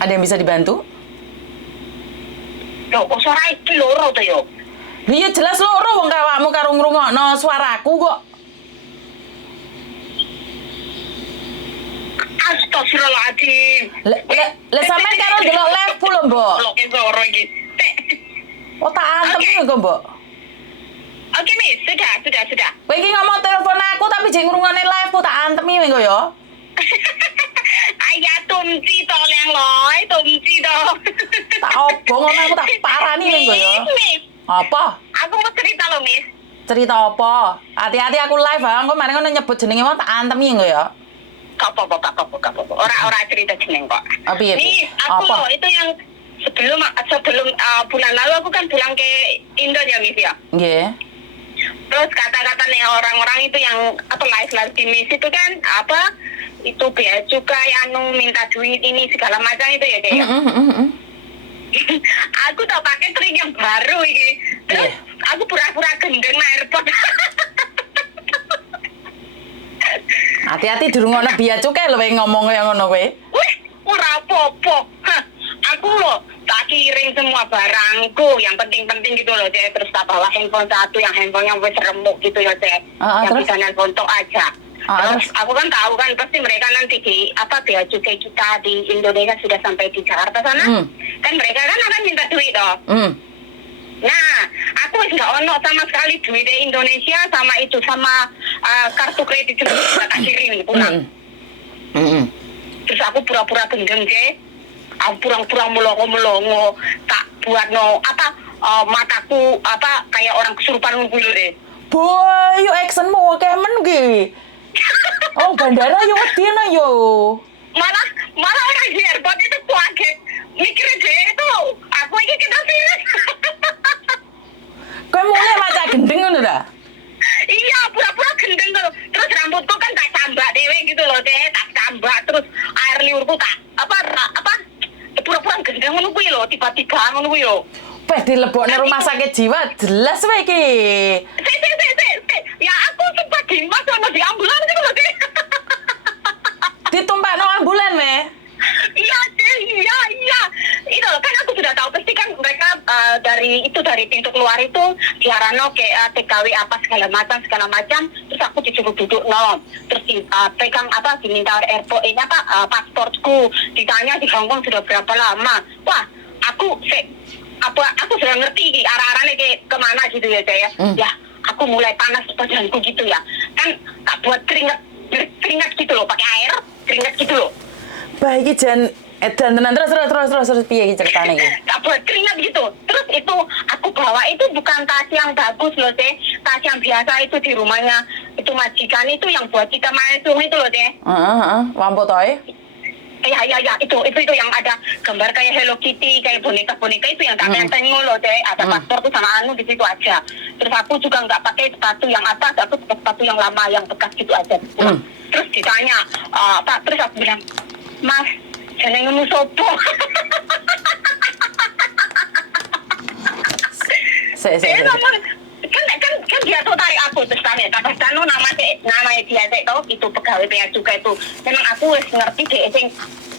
Ada yang bisa dibantu? Loh, kok suara iki loro to yo? Iya jelas loro wong awakmu karo ngrungokno suaraku kok. Astagfirullahaladzim. Lah sampean karo delok live lho, Mbok. Lho ki loro iki. Oh tak antem kok, Mbok. Oke, Miss. Sudah. Kowe iki ngomong telepon aku tapi jek ngrungokne live tak antemi kok ya. Ayah tumci to leng loy, tumci to. Tak obong aku tak parani kok ya. Miss. Apa? Aku mau cerita loh, Miss. Cerita apa? Hati-hati aku live ah, engko mari ngono nyebut jenenge wong tak antemi kok ya. Gak apa-apa. Ora cerita jeneng kok. Piye? Nih, aku Apa? loh itu yang sebelum bulan lalu aku kan pulang ke Indo ya, Miss ya. Nggih. Terus kata-kata nih orang-orang itu yang live di Miss itu kan itu bea cukai anu minta duit ini segala macam itu ya kayak. Aku tak pakai trik yang baru ini. Terus aku pura-pura gendeng nang airport. Hati-hati dirungokno biaya cukai lho kowe ngomong kaya ngono kowe. Wih, ora apa-apa. Aku loh tak kirim semua barangku yang penting-penting gitu loh, Cek. Terus tak bawa handphone satu yang handphonenya wis remuk gitu ya, Cek. Yang terus? bisa nelfon tok aja. Terus Terus? aku kan tahu kan pasti mereka nanti di bea cukai kita di Indonesia sudah sampai di Jakarta sana. Kan mereka kan akan minta duit toh. Nah, aku wis nggak ono sama sekali duit di Indonesia sama kartu kredit juga sudah tak kirim pulang. Terus aku pura-pura gendeng, Cek. Aku pura-pura melongo-melongo, tak buat mataku kayak orang kesurupan ngono deh. Boy, yo actionmu akeh men ki. Oh, bandara yo wedine yo. Malah orang di airport itu kaget. Mikirnya dia itu aku ini kena virus. Kowe mulai maca gendeng ngono ta? Iya, pura-pura gendeng tuh. Terus rambutku kan tak tambak dewe gitu loh, Teh. Tak tambak terus air liurku tak pura-pura gendeng ngono kuwi lho, tiba-tiba ngono kuwi lho. Peh dilebokne rumah sakit jiwa jelas wae iki. Ya aku sempat dimasuk di ambulan gitu loh, Teh. Ditumpakno ambulan me. Iya, Teh, iya. Itu kan aku sudah tahu pasti kan mereka dari pintu keluar itu diarano ke TKW segala macam. Terus aku disuruh duduk terus pegang diminta airport ini pasportku, ditanya di Hong Kong sudah berapa lama. Wah, aku sudah ngerti arah-arahnya kayak kemana gitu ya, saya. Ya, aku mulai panas badanku gitu ya. Kan tak buat keringat gitu loh, pakai air keringat gitu loh. Baik jan edan tenan terus piye iki ceritane iki? Tak buat keringat gitu. Terus itu aku bawa itu bukan tas yang bagus loh, Teh. Tas yang biasa itu di rumahnya itu majikan itu yang buat kita maesung itu loh, Teh. Lampu toy. Ya, itu yang ada gambar kayak Hello Kitty, kayak boneka-boneka itu yang tak tengok loh, Teh. Ada pasporku sama anu di situ aja. Terus aku juga nggak pakai sepatu yang atas, aku pakai sepatu yang lama, yang bekas gitu aja. Terus ditanya, terus aku bilang, Mas, jenengmu sopo? Kan dia tuh tarik aku terus tanya, tapi nama dia itu pegawai bea cukai itu. Memang aku wis ngerti deh sing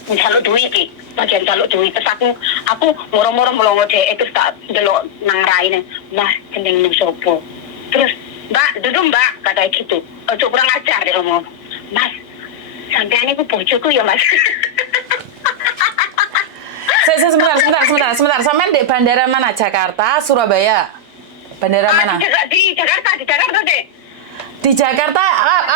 njaluk duit iki, bagian njaluk duit. Terus aku moro-moro melongo deh terus tak delok nang raine, Mas jenengmu sopo? Terus, Mbak, duduk Mbak, kata gitu. Ojo kurang ajar deh ngomong. Mas, sampean iku bojoku ya, Mas. Sebentar. Sampean di bandara mana? Jakarta, Surabaya? Bandara mana? Di Jakarta deh. Di Jakarta,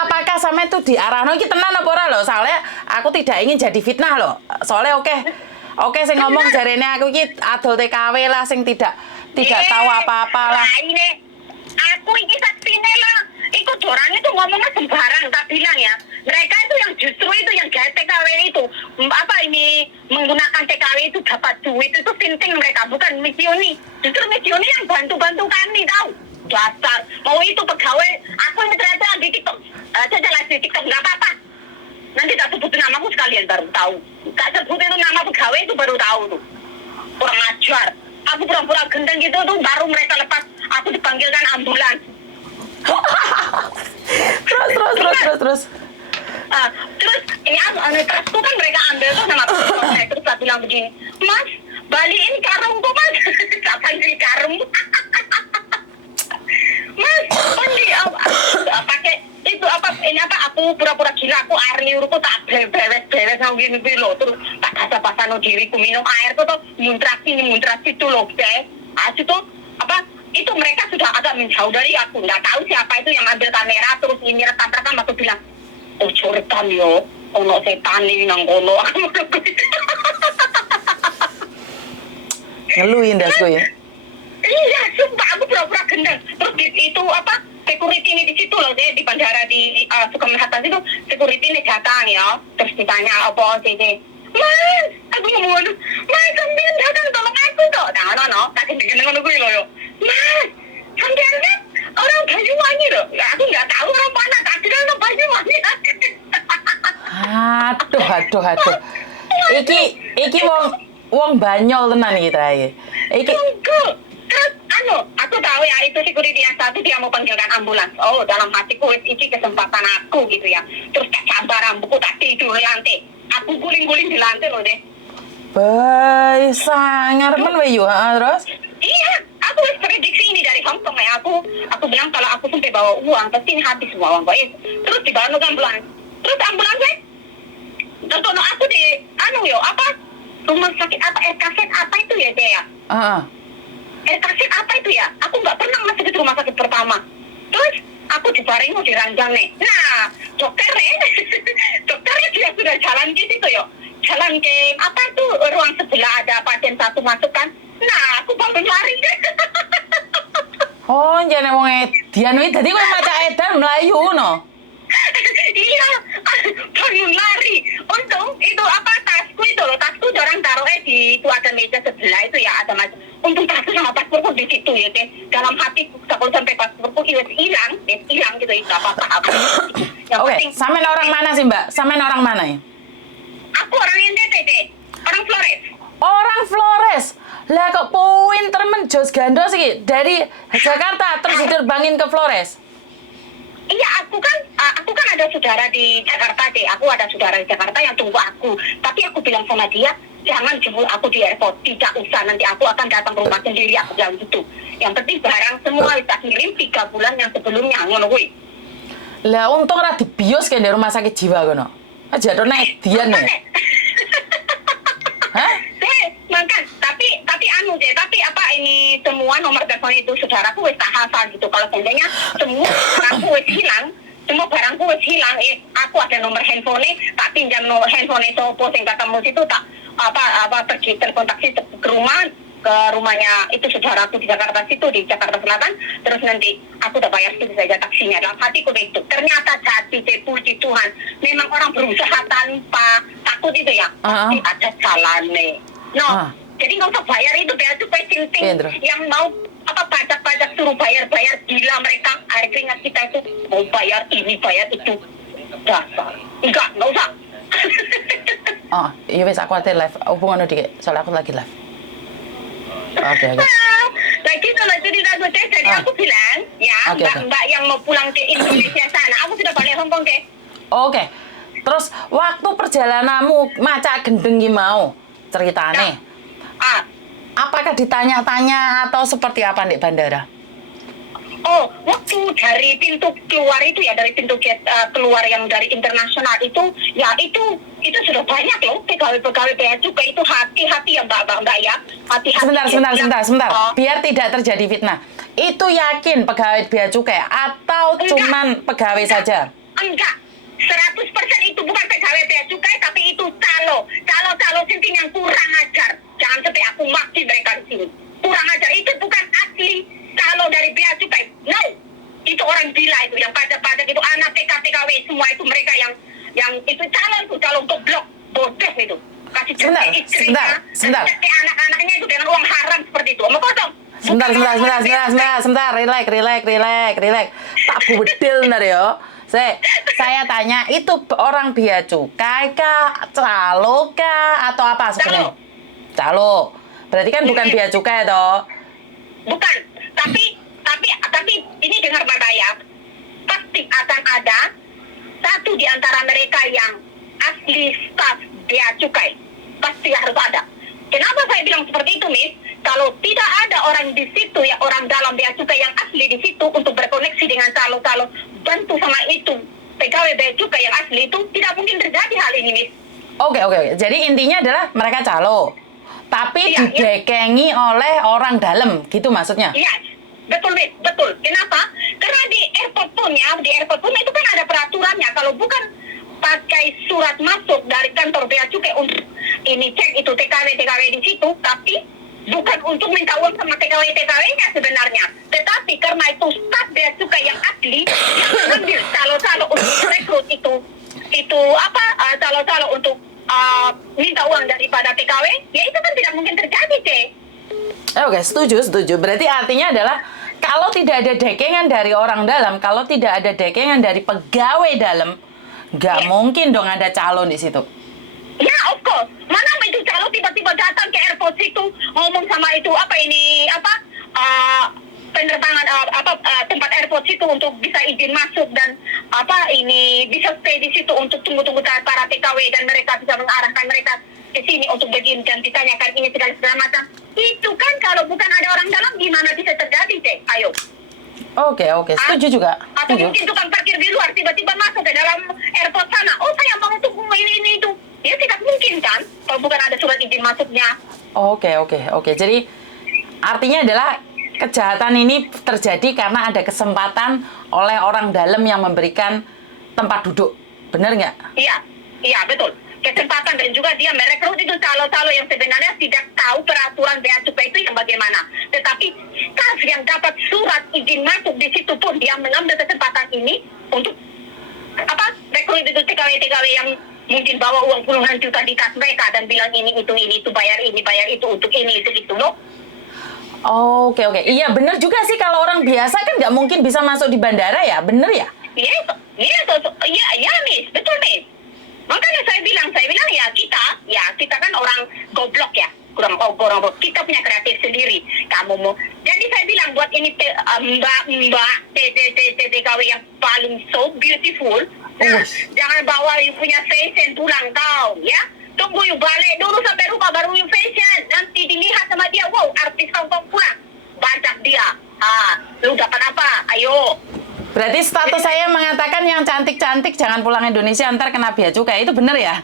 apakah sampean itu diarahno iki tenan apa ora lho? Soalnya aku tidak ingin jadi fitnah loh. Soalnya oke sing ngomong jarene aku iki adol TKW lah sing tidak tahu apa-apa lah. Aku ini saksine lah. Iku orangnya tuh ngomongnya sembarang, tak bilang ya. Mereka itu yang justru itu yang gaya TKW itu. Menggunakan TKW itu dapat duit itu penting mereka, bukan misioni. Justru misioni yang bantu-bantu kami, tahu. Dasar. Mau itu pegawai, aku ini ternyata di TikTok. Saja di TikTok, nggak apa-apa. Nanti tak sebutin namaku sekalian baru tahu. Tak sebut itu nama pegawai itu baru tahu tuh. Kurang ajar. Aku pura-pura gendeng gitu tuh baru mereka lepas. Aku dipanggilkan ambulans. Terus. Terus ini tasku kan mereka ambil tuh sama saya, terus saya bilang begini, Mas, balikin karungku Mas. Tak panggil karung. Mas, pakai itu apa ini apa aku pura-pura gila, aku air liurku tak bewes sama gini loh, terus tak basah-basah no diriku, minum air tuh muntras itu loh deh. Itu apa itu mereka sudah agak menjauh dari aku, nggak tahu siapa itu yang ambil kamera, terus ini rekam aku bilang, ojo rekam yo, ono setan ini nang kono. Ngeluhin das gue ya. Iya, sumpah aku pura-pura gendang. Terus itu apa? Security ini di situ loh, saya di bandara di Soekarno Hatta itu security ini datang ya. Terus ditanya apa sih? Mas, aku ngomong, Mas, sampean datang tolong aku toh. Nah, no, tak gendeng ngono kuwi lho yo. Mas, sampean kan orang Banyuwangi loh. Ya, aku nggak tahu orang mana, tak kira orang Banyuwangi. Aduh. Iki wong Banyol tenan iki terakhir. Iki Terus aku tahu ya itu security yang satu dia mau panggilkan ambulans. Oh, dalam hatiku ini kesempatan aku gitu ya. Terus tak sabar rambutku tak tidur di lantai. Aku guling-guling di lantai loh deh. bae sangar men we yo terus. Iya, aku wis prediksi ini dari Hongkong ya. Aku bilang kalau aku sampai bawa uang pasti ini habis semua uang gue. Terus dibawa ke ambulans. Terus ambulans gue tentu aku di rumah sakit apa RKZ apa itu ya dia ya. RKZ apa itu ya? Aku nggak pernah masuk ke rumah sakit pertama. Terus aku dibaring di ranjang nih. Nah, dokternya dia sudah jalan ke situ yo. Jalan ke apa itu ruang sebelah ada pasien satu masuk kan. Nah, aku bangun lari. Oh, jane wong edian kuwi dadi kowe maca edan mlayu ngono. Iya, bangun lari. Untung itu apa tasku itu loh, tasku orang taruhnya di itu ada meja sebelah itu ya ada mas. Untung tasku sama pasporku di situ ya deh. Dalam hati kalau sampai pasporku hilang gitu itu apa-apa. Oke, sampean orang mana sih Mbak? Sampean orang mana ya? Aku orang NTT deh, orang Flores. Orang Flores. Lah kok pinter men jos gandos iki dari Jakarta terus diterbangin ke Flores. Iya, aku kan ada saudara di Jakarta deh. Aku ada saudara di Jakarta yang tunggu aku. Tapi aku bilang sama dia, jangan jemput aku di airport. Tidak usah, nanti aku akan datang ke rumah sendiri. Aku bilang gitu. Yang penting barang semua kita kirim 3 bulan yang sebelumnya. Ngono kuwi. Lah untung ora dibius kan di rumah sakit jiwa kono. Aja do naik dian ya. Hah? Makan, tapi apa ini semua nomor telepon itu saudaraku wis tak hafal gitu. Kalau seandainya semua barangku wis hilang, aku ada nomor handphone, tak pinjam nomor handphone itu sing ketemu situ tak pergi telepon taksi ke rumahnya itu saudaraku di Jakarta situ di Jakarta Selatan. Terus nanti aku udah bayar situ saja taksinya. Dalam hatiku itu ternyata jadi puji Tuhan. Memang orang berusaha tanpa takut itu ya. Pasti ada jalannya. Jadi nggak usah bayar itu bea cukai ting-ting yang mau pajak suruh bayar gila mereka. Air keringat kita itu mau bayar ini bayar itu dasar. Enggak usah. Iya wes aku ate live hubungan dik soalnya aku lagi live. Oke. Lagi kalau cerita gue jadi aku bilang ya mbak yang mau pulang ke Indonesia sana. Aku sudah balik Hongkong deh. Oke. Terus waktu perjalananmu maca gendeng ki mau ceritane. Apakah ditanya-tanya atau seperti apa di bandara? Oh, waktu dari pintu keluar itu ya, dari pintu keluar yang dari internasional itu, ya itu sudah banyak loh pegawai bea cukai itu hati-hati ya mbak ya, hati-hati. Sebentar. Biar tidak terjadi fitnah. Itu yakin pegawai bea cukai atau cuman pegawai saja? Enggak. 100% itu bukan pegawai bea cukai, tapi itu calo sinting yang kurang ajar. Jangan sampai aku maki mereka di sini. Kurang ajar, itu bukan asli calo dari bea cukai. No, itu orang gila itu yang pajak itu anak PKW semua itu mereka yang itu calo goblok bodoh itu. Kasih sebentar. anak-anaknya itu dengan uang haram seperti itu. Omong kosong. Sebentar, relax. Tak budil ntar yo. Saya tanya, itu orang bea cukai kah, calo kah, atau apa sebenarnya? Calo. Berarti kan bukan bea cukai toh? Bukan. Tapi ini dengar Mbak ya. Pasti akan ada satu di antara mereka yang asli staf bea cukai. Pasti harus ada. Kenapa saya bilang seperti itu, Miss? Kalau tidak ada orang di situ, ya orang dalam bea cukai yang asli di situ untuk berkoneksi dengan calo-calo, bantu sama itu pegawai bea cukai yang asli itu, tidak mungkin terjadi hal ini, Miss. Oke. Jadi intinya adalah mereka calo, tapi Iya, didekengi oleh orang dalam, gitu maksudnya? Iya, betul, Miss, betul. Kenapa? Karena di airport pun itu kan ada peraturannya. Kalau bukan pakai surat masuk dari kantor bea cukai untuk ini cek itu TKW di situ, tapi bukan untuk minta uang sama TKW-nya sebenarnya. Tetapi karena itu staf bea cukai yang asli yang mengambil calo-calo untuk rekrut itu calo-calo untuk minta uang daripada TKW, ya itu kan tidak mungkin terjadi, Cek. Oke, setuju. Berarti artinya adalah kalau tidak ada dekengan dari orang dalam, kalau tidak ada dekengan dari pegawai dalam, nggak mungkin dong ada calon di situ. Ya, of course. Mana itu calo tiba-tiba datang ke airport situ ngomong sama itu penerbangan tempat airport situ untuk bisa izin masuk dan bisa stay di situ untuk tunggu-tunggu para TKW dan mereka bisa mengarahkan mereka ke sini untuk begini dan ditanyakan ini segala macam. Itu kan kalau bukan ada orang dalam gimana bisa terjadi, Cek? Ayo. Oke, setuju juga. Atau mungkin tukang parkir di luar tiba-tiba masuk ke dalam airport sana. Oh, saya mau untuk ini itu. Ya tidak mungkin kan kalau bukan ada surat izin masuknya. Oke. Jadi artinya adalah kejahatan ini terjadi karena ada kesempatan oleh orang dalam yang memberikan tempat duduk. Benar nggak? Iya, betul. Kesempatan dan juga dia merekrut itu calo-calo yang sebenarnya tidak tahu peraturan bea cukai itu yang bagaimana. Tetapi staf yang dapat surat izin masuk di situ pun dia mengambil kesempatan ini untuk rekrut itu TKW yang mungkin bawa uang puluhan juta di tas mereka dan bilang ini itu bayar itu untuk ini itu loh. Oke. Iya benar juga sih kalau orang biasa kan nggak mungkin bisa masuk di bandara ya, bener ya? Iya, Miss, betul, Miss. Makanya saya bilang kita kan orang goblok ya, kurang kita punya kreatif sendiri. Kamu mau, jadi saya bilang buat ini mbak TKW yang paling so beautiful. Nah, jangan bawa you punya fashion pulang kau, ya. Tunggu you balik dulu sampai rumah baru you fashion. Nanti dilihat sama dia, wow, artis Hongkong pulang. Bajak dia. Lu dapat apa? Ayo. Berarti status saya mengatakan yang cantik-cantik jangan pulang Indonesia ntar kena bea cukai, itu bener ya?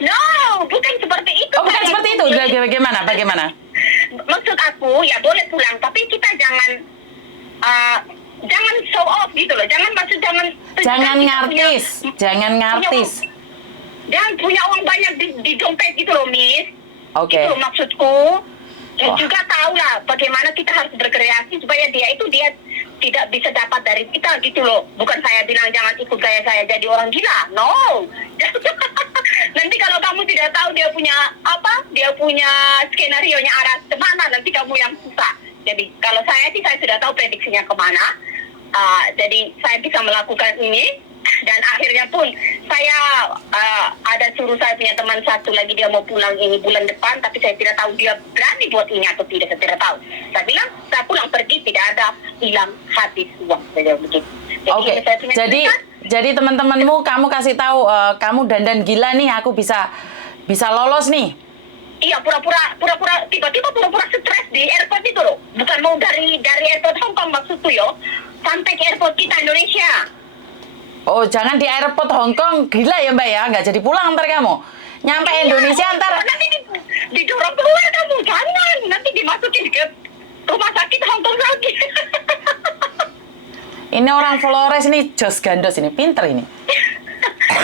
No, bukan seperti itu. Oh, bukan seperti itu. Bagaimana? Maksud aku ya boleh pulang, tapi kita jangan show off gitu loh. Jangan ngartis. Jangan punya uang banyak di dompet gitu loh, Miss. Oke. Itu maksudku. Dan juga tahu lah bagaimana kita harus berkreasi supaya dia tidak bisa dapat dari kita gitu loh. Bukan saya bilang jangan ikut gaya saya jadi orang gila. No. Nanti kalau kamu tidak tahu dia punya skenario-nya arah kemana, nanti kamu yang susah. Jadi kalau saya sudah tahu prediksinya kemana. Jadi saya bisa melakukan ini. Dan akhirnya pun saya ada suruh saya punya teman satu lagi, dia mau pulang ini bulan depan, tapi saya tidak tahu dia berani buat ini atau tidak, saya tidak tahu. Saya bilang saya pulang pergi tidak ada hilang habis uang, saya begitu. Oke. Jadi teman-temanmu kamu kasih tahu kamu dandan gila nih, aku bisa lolos nih. Iya, tiba-tiba pura-pura stres di airport itu loh. Bukan mau dari airport Hongkong maksudku yo, sampai ke airport kita Indonesia. Oh, jangan di airport Hongkong, gila ya Mbak ya, nggak jadi pulang ntar kamu. Nyampe Indonesia ntar. Nanti didorong keluar kamu, jangan. Nanti dimasukin ke rumah sakit Hongkong lagi. Ini orang Flores ini, Jos Gandos ini, pinter ini.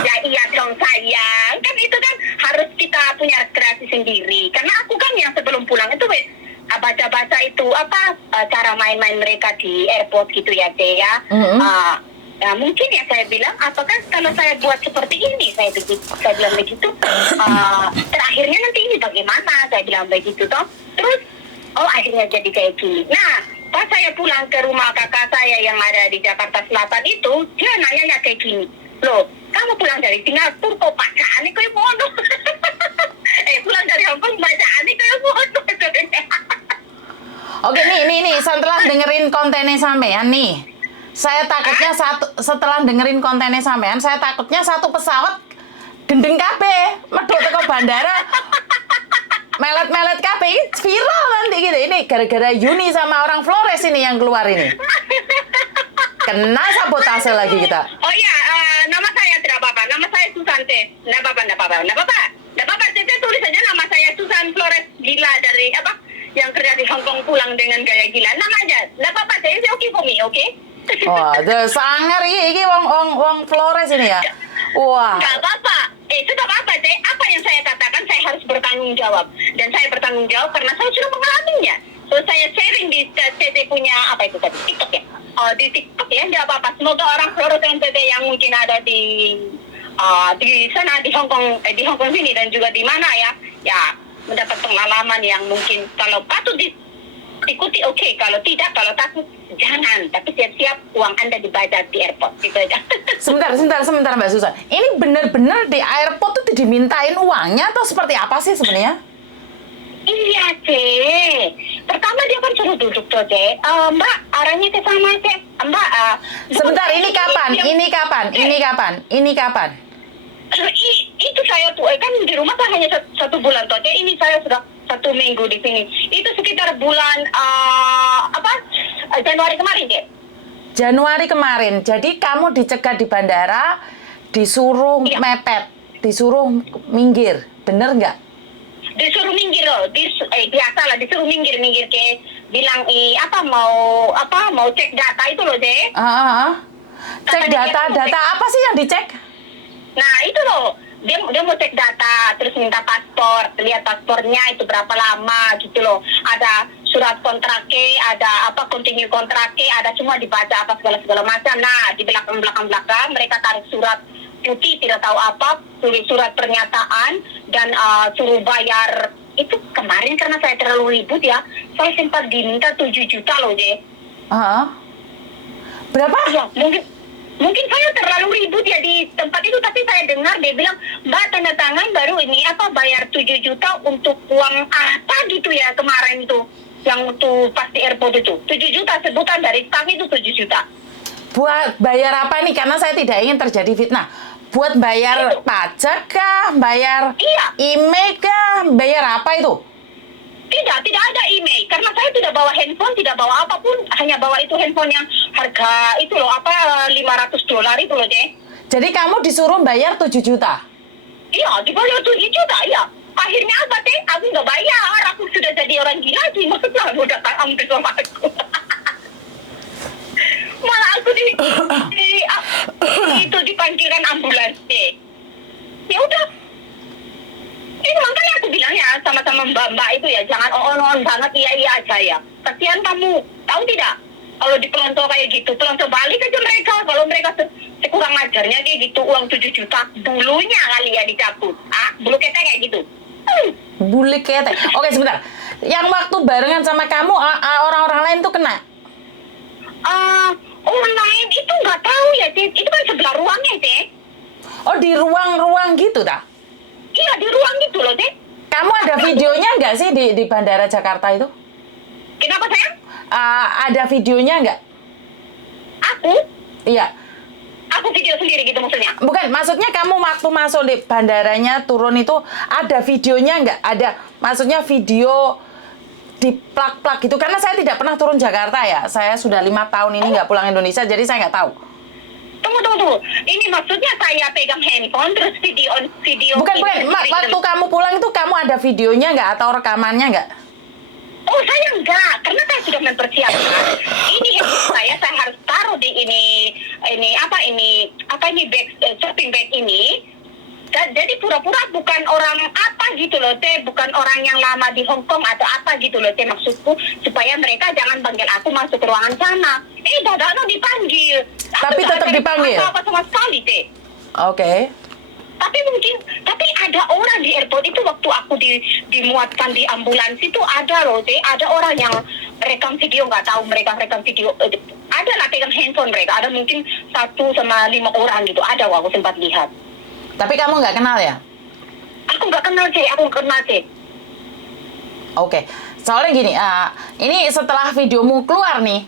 Ya iya dong sayang, kan itu kan harus kita punya kreasi sendiri. Karena aku kan yang sebelum pulang itu baca-baca itu cara main-main mereka di airport gitu ya, Teh ya. Ya, mungkin ya saya bilang, apakah kalau saya buat seperti ini, saya bilang begitu, terakhirnya nanti ini bagaimana, saya bilang begitu toh. Terus, akhirnya jadi kayak gini. Nah, pas saya pulang ke rumah kakak saya yang ada di Jakarta Selatan itu, dia nanya kayak gini, loh, kamu pulang dari Singapura kok bacaan nih kayak bodoh. Pulang dari Hongkong bacaan nih kayak bodoh. Oke, nih, setelah dengerin kontennya sampean nih. Saya takutnya setelah dengerin kontennya sampean, saya takutnya satu pesawat gendeng kabeh, medhot teko bandara. Melet-melet kabeh ini viral nanti gitu. Ini gara-gara Yuni sama orang Flores ini yang keluar ini. Kena sabotase lagi kita. Oh iya, nama saya tidak apa-apa. Nama saya Susanti. Tidak apa-apa, tidak apa-apa. Tidak apa-apa. Tidak apa-apa. Tete tulis saja nama saya Susan Flores Gila dari apa? Yang kerja di Hong Kong pulang dengan gaya gila. Nama aja. Tidak apa-apa. Saya oke for me, oke? Wah, sangar iki wong Flores ini ya. Wah. Nggak apa-apa. Tetap apa, Teh? Apa yang saya katakan, saya harus bertanggung jawab. Dan saya bertanggung jawab karena saya sudah mengalaminya. So, saya sharing di Tete punya, apa itu tadi? TikTok ya? Di TikTok ya, nggak apa-apa. Semoga orang Flores NTT yang mungkin ada di sana, di Hong Kong sini, dan juga di mana ya, mendapat pengalaman yang mungkin kalau patut diikuti, oke. Kalau tidak, kalau takut, jangan. Tapi siap-siap uang Anda dibaca di airport. Gitu aja. Sebentar Mbak Susan. Ini benar-benar di airport tuh dimintain uangnya atau seperti apa sih sebenarnya? Iya, Cek. Pertama dia kan suruh duduk tuh, Cek. Mbak, arahnya ke sana, Cek. Mbak, sebentar, ini kapan? Itu saya tuh, kan di rumah kan hanya satu bulan tuh, Cek. Ini saya sudah 1 minggu di sini. Itu sekitar bulan Januari kemarin, Cek. Januari kemarin. Jadi kamu dicegat di bandara, disuruh mepet, disuruh minggir. Bener nggak? Disuruh minggir loh, biasa lah disuruh minggir ke bilang mau cek data itu loh, Cek. Cek data apa sih yang dicek? Nah itu loh, dia mau cek data, terus minta paspor, lihat paspornya itu berapa lama gitu loh. Ada surat kontraknya, ada continue kontraknya, ada semua dibaca apa segala macam. Nah di belakang mereka tarik surat putih tidak tahu apa, tulis surat pernyataan dan suruh bayar. Itu kemarin karena saya terlalu ribut ya, saya sempat diminta 7 juta loh, Je. Berapa? Ya, mungkin saya terlalu ribut ya di tempat itu, tapi saya dengar dia bilang, Mbak tanda tangan baru ini bayar 7 juta untuk uang apa gitu ya kemarin tuh, yang tuh pas di airport itu 7 juta sebutan dari staff itu 7 juta. Buat bayar apa nih? Karena saya tidak ingin terjadi fitnah. Buat bayar pajak kah? Bayar email kah? Bayar apa itu? Tidak ada email. Karena saya tidak bawa handphone, tidak bawa apapun. Hanya bawa itu handphone yang harga itu loh, $500 itu loh, Je. Jadi kamu disuruh bayar 7 juta? Iya, dibayar 7 juta, iya. Akhirnya apa, Teh? Aku nggak bayar. Aku sudah jadi orang gila sih. Maksudnya aku datang ambil sama aku. Malah aku itu di panggilan ambulans, deh. Ya udah. Ini makanya aku bilang ya sama mbak-mbak itu ya, jangan on banget iya aja ya. Kasihan kamu, tahu tidak? Kalau di pelonto kayak gitu, pelonto balik aja mereka. Kalau mereka sekurang ajarnya kayak gitu, uang 7 juta, bulunya kali ya dicabut. Bulu ketek kayak gitu. Bulu ketek. Oke, sebentar. Yang waktu barengan sama kamu, orang-orang lain tuh kena? Orang lain itu nggak tahu ya, Cik. Itu kan sebelah ruangnya, Cik. Oh, di ruang-ruang gitu, tak? Iya, di ruang gitu loh, Cik. Kamu ada videonya nggak sih di Bandara Jakarta itu? Kenapa, sayang? Ada videonya nggak? Aku? Iya. Aku video sendiri gitu maksudnya? Bukan, maksudnya kamu waktu masuk di bandaranya turun itu ada videonya nggak? Ada, maksudnya video di plak-plak gitu, karena saya tidak pernah turun Jakarta ya. Saya sudah 5 tahun ini nggak pulang Indonesia, jadi saya nggak tahu. Tunggu. Ini maksudnya saya pegang handphone terus video. Bukan. Waktu kamu pulang itu kamu ada videonya nggak atau rekamannya nggak? Oh, saya enggak, karena saya sudah mempersiapkan. Ini handphone saya harus taruh di ini bag, shopping bag ini. Jadi pura-pura bukan orang apa gitu loh, Teh, bukan orang yang lama di Hong Kong atau apa gitu loh, Teh, maksudku supaya mereka jangan panggil aku masuk ke ruangan sana. Dadakno dipanggil. Tapi tetap dipanggil. Apa sama sekali, Teh. Oke. Tapi ada orang di airport itu waktu aku dimuatkan di ambulans itu ada loh, Teh, ada orang yang rekam video, nggak tahu mereka rekam video. Ada lah pegang handphone mereka, ada mungkin 1 sama 5 orang gitu, ada aku sempat lihat. Tapi kamu nggak kenal ya? Aku nggak kenal, Cik. Oke. Soalnya gini, ini setelah videomu keluar nih,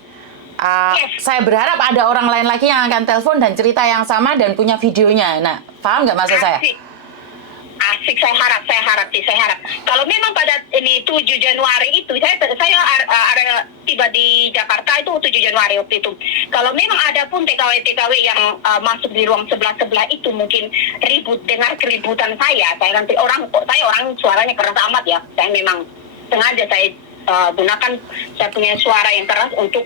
Yes. Saya berharap ada orang lain lagi yang akan telepon dan cerita yang sama dan punya videonya. Nah, paham nggak maksud saya? Asik, saya harap. Kalau memang pada ini 7 Januari itu, saya ada tiba di Jakarta itu 7 Januari waktu itu. Kalau memang ada pun TKW yang masuk di ruang sebelah itu mungkin dengar keributan saya nanti saya orang suaranya keras amat ya. Saya memang sengaja saya gunakan saya punya suara yang keras untuk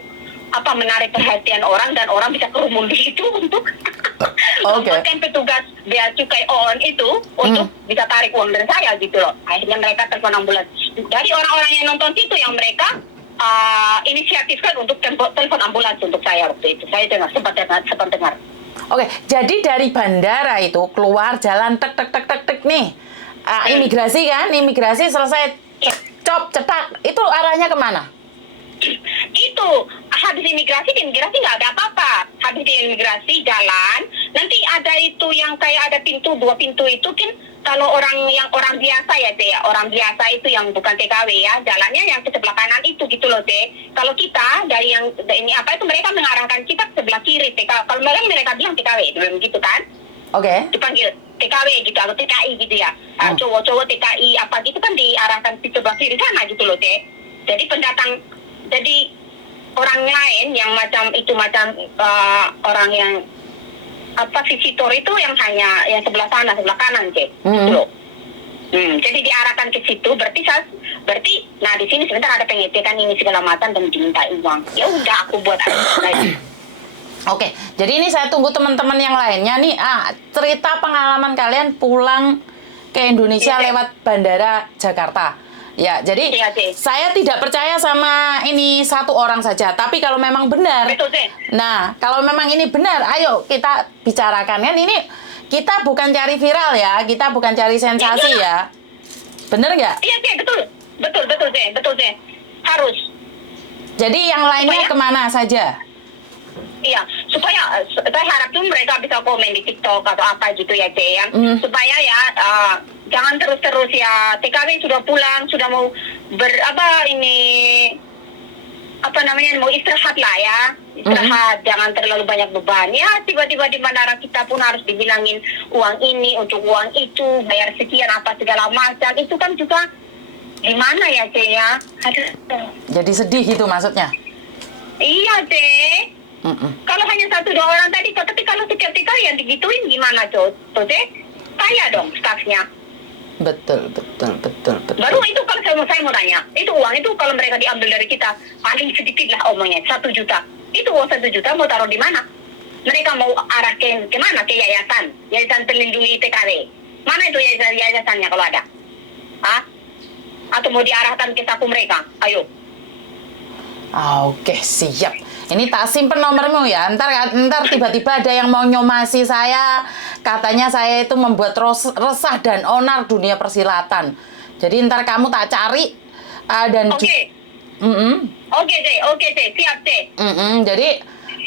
menarik perhatian orang dan orang bisa kerumun di situ untuk mendapatkan petugas bea cukai OON itu untuk bisa tarik uang dari saya gitu loh. Akhirnya mereka telepon ambulans. Dari orang-orang yang nonton itu yang mereka inisiatifkan untuk telepon ambulans untuk saya waktu itu. Saya sempat dengar. Oke, jadi dari bandara itu keluar jalan tek nih. Imigrasi selesai cetak. Itu arahnya kemana? Itu habis imigrasi nggak ada apa-apa. Habis di imigrasi jalan, nanti ada itu yang kayak ada dua pintu itu kan. Kalau orang biasa ya teh, orang biasa itu yang bukan TKW ya, jalannya yang ke sebelah kanan itu gitu loh teh. Kalau kita dari yang ini mereka mengarahkan kita ke sebelah kiri teh. Kalau mereka bilang TKW, begitu kan? Oke. Dipanggil TKW gitu atau TKI gitu ya. Cowok-cowok TKI apa gitu kan diarahkan ke sebelah kiri sana gitu loh teh. Jadi orang lain yang macam orang yang visitor itu yang hanya yang sebelah kanan cek. Gitu. Jadi diarahkan ke situ berarti nah di sini sebentar ada pengecekan ini segala macam dan diminta uang. Ya udah aku buat lagi. Oke, jadi ini saya tunggu teman-teman yang lainnya nih. Cerita pengalaman kalian pulang ke Indonesia lewat bandara Jakarta. Ya, jadi saya tidak percaya sama ini satu orang saja. Tapi kalau memang benar, nah kalau memang ini benar, ayo kita bicarakan kan. Ini kita bukan cari viral ya, kita bukan cari sensasi ya. Bener nggak? Iya, betul deh. Harus. Jadi yang lainnya kemana saja? Iya, supaya saya harap tuh mereka bisa komen di TikTok atau apa gitu ya, Cek ya. Supaya ya jangan terus-terus ya. TKW sudah pulang, sudah mau mau istirahat lah ya. Istirahat, jangan terlalu banyak beban. Ya, tiba-tiba di bandara kita pun harus dibilangin uang ini untuk uang itu, bayar sekian apa segala macam. Itu kan juga gimana ya, Cek ya? Aduh. Jadi sedih itu maksudnya? Iya, Cek. Kalau hanya 1-2 orang tadi, tapi kalau setiap yang digituin gimana, Cok? Kaya dong stafnya. Betul. Baru itu kalau saya mau tanya, itu uang itu kalau mereka diambil dari kita, paling sedikit lah omongnya, 1 juta. Itu uang 1 juta mau taruh di mana? Mereka mau arah ke mana? Ke yayasan pelindungi TKW. Mana itu yayasannya kalau ada? Atau mau diarahkan ke saku mereka? Ayo. Oke, siap. Ini tak simpen nomormu ya. Ntar tiba-tiba ada yang mau nyomasi saya. Katanya saya itu membuat resah dan onar dunia persilatan. Jadi ntar kamu tak cari dan Oke. Oke deh, siap deh. Jadi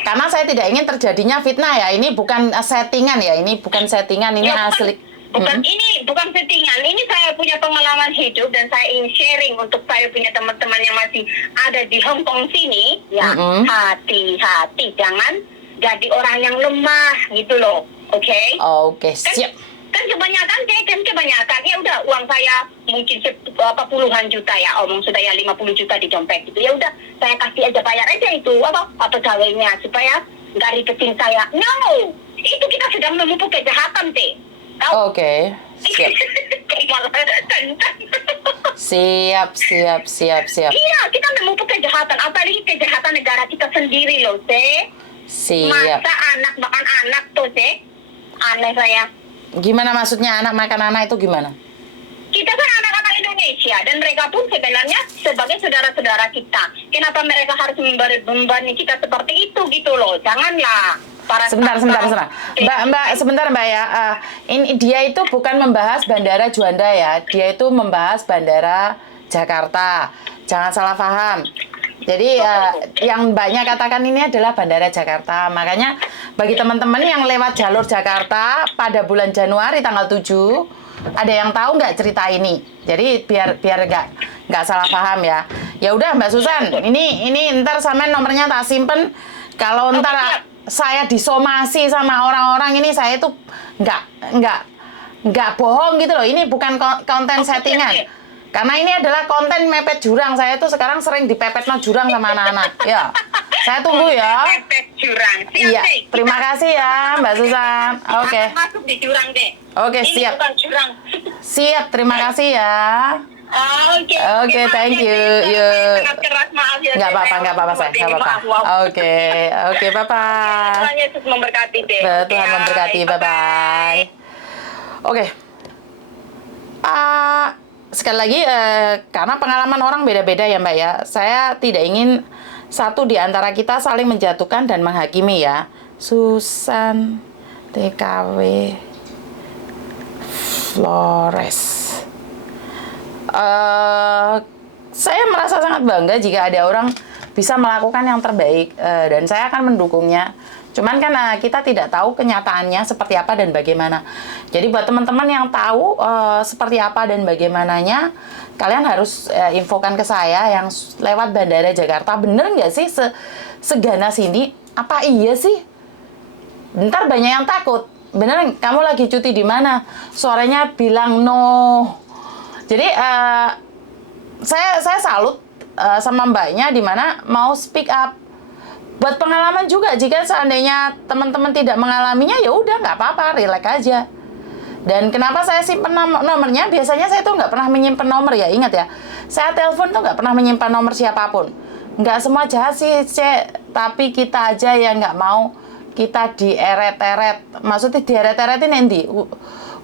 karena saya tidak ingin terjadinya fitnah ya. Ini bukan settingan ya. Ini bukan settingan. Ini Ya, asli. Ini bukan settingan. Ini saya punya pengalaman hidup dan saya ingin sharing untuk saya punya teman-teman yang masih ada di Hong Kong sini. Ya, hati-hati, jangan jadi orang yang lemah gitu loh. Oke? Oke, siap. Kan kebanyakan ya udah uang saya mungkin puluhan juta ya, omong sudah ya 50 juta di dompet gitu. Ya udah saya kasih aja, bayar aja itu pegawainya supaya nggak ribetin saya. No, itu kita sedang memupuk kejahatan teh. Oke, siap. Siap. Iya, kita memupuk kejahatan, apalagi kejahatan negara kita sendiri loh, Teh. Siap. Masa anak makan anak tuh, Teh? Aneh saya. Gimana maksudnya anak makan anak itu gimana? Kita kan anak-anak Indonesia dan mereka pun sebenarnya sebagai saudara-saudara kita. Kenapa mereka harus membebani kita seperti itu gitu loh? Janganlah. Sebentar. Mbak ya. Ini dia itu bukan membahas Bandara Juanda ya. Dia itu membahas Bandara Jakarta. Jangan salah paham. Jadi yang Mbaknya katakan ini adalah Bandara Jakarta. Makanya bagi teman-teman yang lewat jalur Jakarta pada bulan Januari tanggal 7, ada yang tahu nggak cerita ini? Jadi biar nggak salah paham ya. Ya udah Mbak Susan, ini ntar sampean nomornya tak simpen. Kalau ntar siap. saya disomasi sama orang-orang ini, saya itu nggak bohong gitu loh. Ini bukan konten settingan. siap. Karena ini adalah konten mepet jurang. Saya itu sekarang sering dipepet no jurang sama anak-anak. Ya, saya tunggu ya. Pepet jurang. Siap, Iya, deh. terima kasih ya Mbak Susan. Oke, Masuk di jurang deh. Oke, Ini siap. bukan jurang. siap. Terima kasih ya. Oke. Oke, thank maaf ya, you. Teh. Yuk. Sangat keras, maaf ya. Nggak Teh. apa-apa saya, nggak apa-apa. Maaf. Oke, bye-bye. Tuhan Yesus memberkati deh. Tuhan memberkati, bye-bye. Oke. Sekali lagi, karena pengalaman orang beda-beda ya Mbak ya. Saya tidak ingin satu di antara kita saling menjatuhkan dan menghakimi ya. Susan TKW Flores. Saya merasa sangat bangga jika ada orang bisa melakukan yang terbaik, dan saya akan mendukungnya. Cuman kan kita tidak tahu kenyataannya seperti apa dan bagaimana. Jadi buat teman-teman yang tahu seperti apa dan bagaimananya, kalian harus infokan ke saya yang lewat Bandara Jakarta. Bener nggak sih seganas ini? Apa iya sih? Ntar banyak yang takut. Bener, kamu lagi cuti di mana? Suaranya bilang no. Jadi saya salut sama mbaknya di mana mau speak up. Buat pengalaman juga, jika seandainya teman-teman tidak mengalaminya, ya udah nggak apa-apa, relax aja. Dan kenapa saya simpen nomornya? Biasanya saya tuh nggak pernah menyimpan nomor ya, ingat ya. Saya telepon tuh nggak pernah menyimpan nomor siapapun. Nggak semua jahat sih, Cek. Tapi kita aja yang nggak mau kita dieret-eret. Maksudnya dieret-eretin nanti.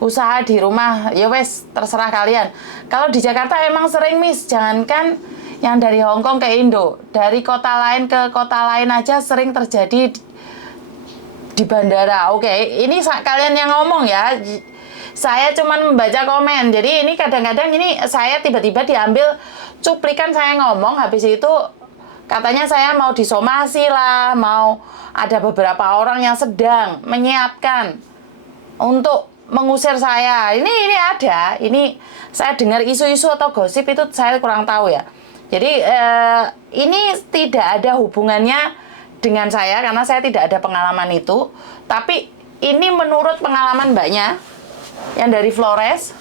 Usaha di rumah, ya wes terserah kalian. Kalau di Jakarta emang sering miss, jangankan yang dari Hong Kong ke Indo, dari kota lain ke kota lain aja sering terjadi di bandara. Oke, ini kalian yang ngomong ya. Saya cuman membaca komen. Jadi ini kadang-kadang ini saya tiba-tiba diambil cuplikan saya ngomong, habis itu katanya saya mau disomasi lah, mau ada beberapa orang yang sedang menyiapkan untuk mengusir saya. Ini ada. Ini saya dengar isu-isu atau gosip itu saya kurang tahu ya. Jadi ini tidak ada hubungannya dengan saya karena saya tidak ada pengalaman itu. Tapi ini menurut pengalaman mbaknya yang dari Flores.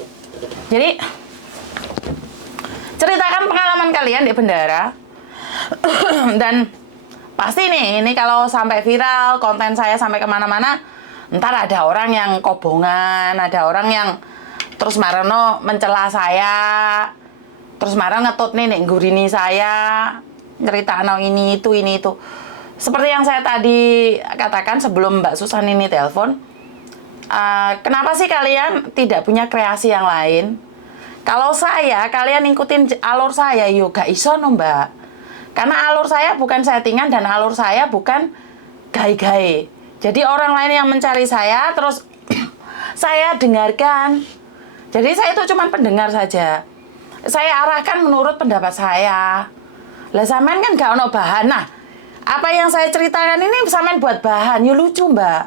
Jadi ceritakan pengalaman kalian di bandara. Dan pasti nih, ini kalau sampai viral, konten saya sampai kemana-mana, ntar ada orang yang kobongan, ada orang yang terus marano mencela saya, terus marah ngetut nih gurini saya, cerita ini itu. Seperti yang saya tadi katakan sebelum Mbak Susan ini telepon, kenapa sih kalian tidak punya kreasi yang lain? Kalau kalian ikutin alur saya, yo gak iso no Mbak. Karena alur saya bukan settingan dan alur saya bukan gai-gai. Jadi orang lain yang mencari saya, terus saya dengarkan. Jadi saya itu cuma pendengar saja. Saya arahkan menurut pendapat saya. Lah sampean kan gak ono bahan. Nah, apa yang saya ceritakan ini sampean buat bahan, ya lucu Mbak.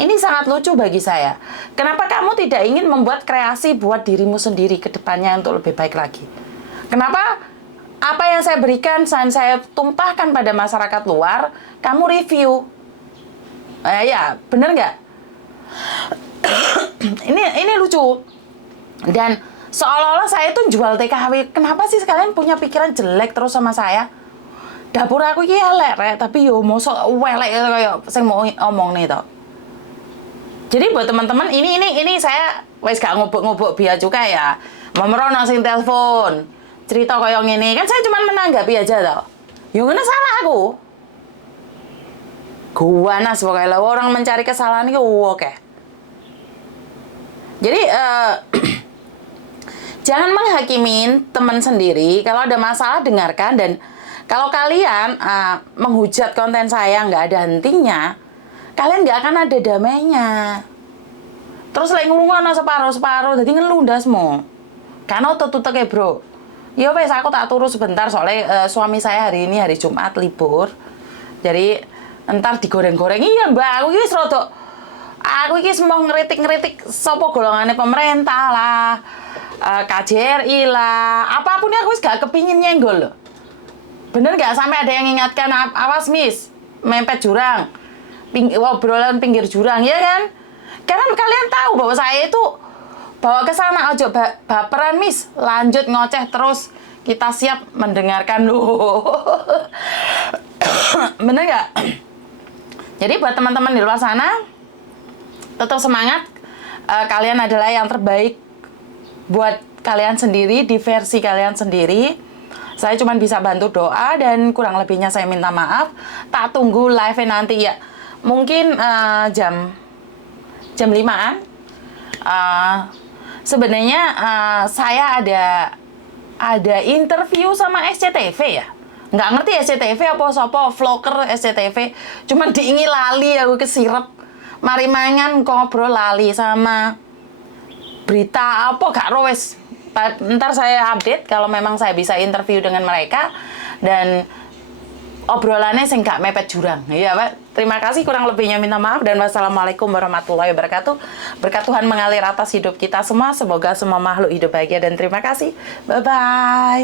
Ini sangat lucu bagi saya. Kenapa kamu tidak ingin membuat kreasi buat dirimu sendiri ke depannya untuk lebih baik lagi? Kenapa apa yang saya berikan, saya tumpahkan pada masyarakat luar, kamu review? Ya, bener nggak? ini lucu. Dan seolah-olah saya itu jual TKW. Kenapa sih sekalian punya pikiran jelek terus sama saya? Dapur aku iki elek rek, tapi yo mosok welek kayak sing mau ngomong nih toh. Jadi buat teman-teman ini saya wis gak ngubuk-ngubuk biaya cukai ya. Memerono sing telepon. Cerita kayak ngene, kan saya cuma menanggapi aja toh. Yo ngene salah aku. Guanas pokoknya orang mencari kesalahan itu oke. Jadi jangan menghakimin teman sendiri. Kalau ada masalah dengarkan, dan kalau kalian menghujat konten saya nggak ada hentinya, kalian nggak akan ada damainya. Terus lagi ngurungan separuh, jadi ngelundasmu. Karena tutup bro. Ya wes aku tak turu sebentar soalnya suami saya hari ini hari Jumat libur. Jadi entar digoreng-goreng. Iya Mbak, aku wis rada aku iki semua ngeritik-ngeritik sapa golongane pemerintah lah, KJRI lah, apapun aku wis gak kepingin nyenggol loh. Bener gak sampai ada yang ingatkan, awas Miss, mepet jurang, obrolan pinggir jurang, ya kan? Karena kalian tahu bahwa saya itu bawa ke sana, ojo baperan Miss, lanjut ngoceh terus, kita siap mendengarkan loh. Bener gak? Jadi buat teman-teman di luar sana, tetap semangat, kalian adalah yang terbaik buat kalian sendiri, di versi kalian sendiri. Saya cuma bisa bantu doa dan kurang lebihnya saya minta maaf. Tak tunggu live nanti ya. Mungkin jam 5-an. Sebenarnya saya ada interview sama SCTV ya. Nggak ngerti SCTV apa sopo vlogger SCTV. Cuman diingi lali aku kesirep. Mari mangan ngobrol lali sama berita apa gak wes. Ntar saya update kalau memang saya bisa interview dengan mereka dan obrolannya sing gak mepet jurang. Iya, Pak. Terima kasih, kurang lebihnya minta maaf dan wassalamualaikum warahmatullahi wabarakatuh. Berkat Tuhan mengalir atas hidup kita semua. Semoga semua makhluk hidup bahagia dan terima kasih. Bye bye.